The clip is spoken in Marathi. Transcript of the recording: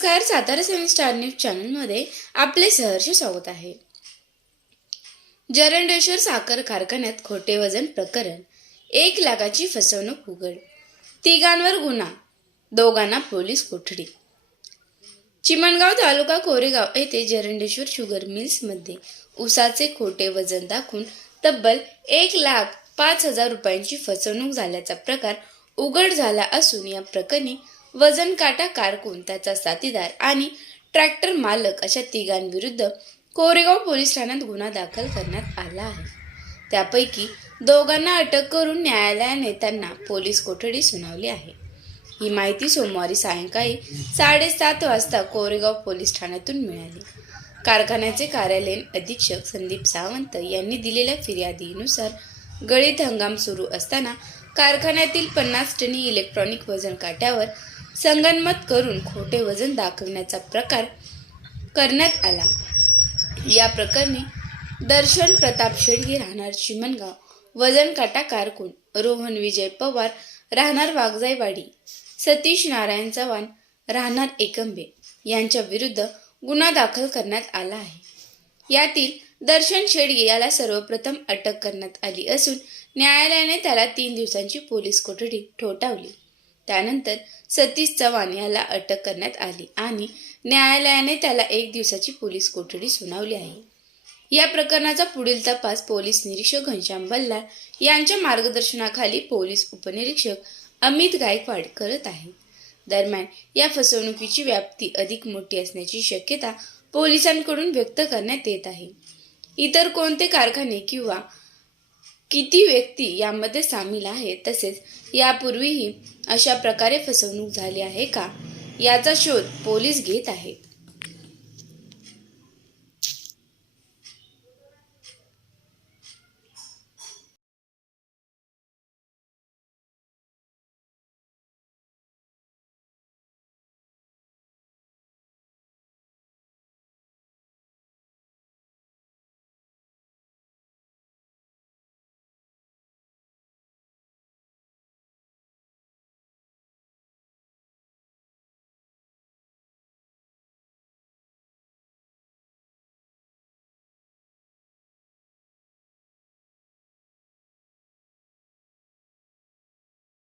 नमस्कार, सातारा 7 स्टार न्यूज चॅनलमध्ये आपले सहर्ष स्वागत आहे. जरंडेश्वर साखर कारखान्यात खोटे वजन प्रकरण, 1 लाखाची फसवणूक उघड, तिघांवर गुन्हा, दोघांना पोलीस कोठडी. चिमणगाव तालुका कोरेगाव येथे जरंडेश्वर शुगर मिल्समध्ये ऊसाचे खोटे वजन दाखवून तब्बल 1,05,000 रुपयांची फसवणूक झाल्याचा प्रकार उघड झाला असून या प्रकरणी वजन काटा कारकून, त्याचा साथीदार आणि ट्रॅक्टर मालक अशा तिघांविरुद्ध कोरेगाव पोलीस ठाण्यात गुन्हा दाखल करण्यात आला आहे. त्यापैकी दोघांना अटक करून न्यायालयाने त्यांना पोलीस कोठडी सुनावली आहे. ही माहिती सोमवारी सायंकाळी 7:30 वाजता कोरेगाव पोलीस ठाण्यातून मिळाली. कारखान्याचे कार्यालयीन अधीक्षक संदीप सावंत यांनी दिलेल्या फिर्यादीनुसार गळीत हंगाम सुरू असताना कारखान्यातील 50 टनी इलेक्ट्रॉनिक वजन काट्यावर संगनमत करून खोटे वजन दाखविण्याचा प्रकार करण्यात आला. या प्रकरणी दर्शन प्रताप शेडगे राहणार चिमणगाव, वजन काटा कारकून रोहन विजय पवार राहणार वागजाईवाडी, सतीश नारायण चव्हाण राहणार एकंबे यांच्या विरुद्ध गुन्हा दाखल करण्यात आला आहे. यातील दर्शन शेडगे याला सर्वप्रथम अटक करण्यात आली असून न्यायालयाने त्याला 3 दिवसांची पोलीस कोठडी ठोठावली. त्यानंतर सतीश चव्हाण याला अटक करण्यात आली आणि न्यायालयाने त्याला 1 दिवसाची पोलीस कोठडी सुनावली आहे. या प्रकरणाचा पुढील तपास पोलीस निरीक्षक घनश्याम बल्लाळ यांच्या मार्गदर्शनाखाली पोलीस उपनिरीक्षक अमित गायकवाड करत आहेत. दरम्यान या फसवणुकीची व्याप्ती अधिक मोठी असण्याची शक्यता पोलिसांकडून व्यक्त करण्यात येत आहे. इतर कोणते कारखाने किंवा किती व्यक्ती यामध्ये सामील आहेत, तसेच यापूर्वीही अशा प्रकारे फसवणूक झाली आहे का, याचा शोध पोलीस घेत आहेत.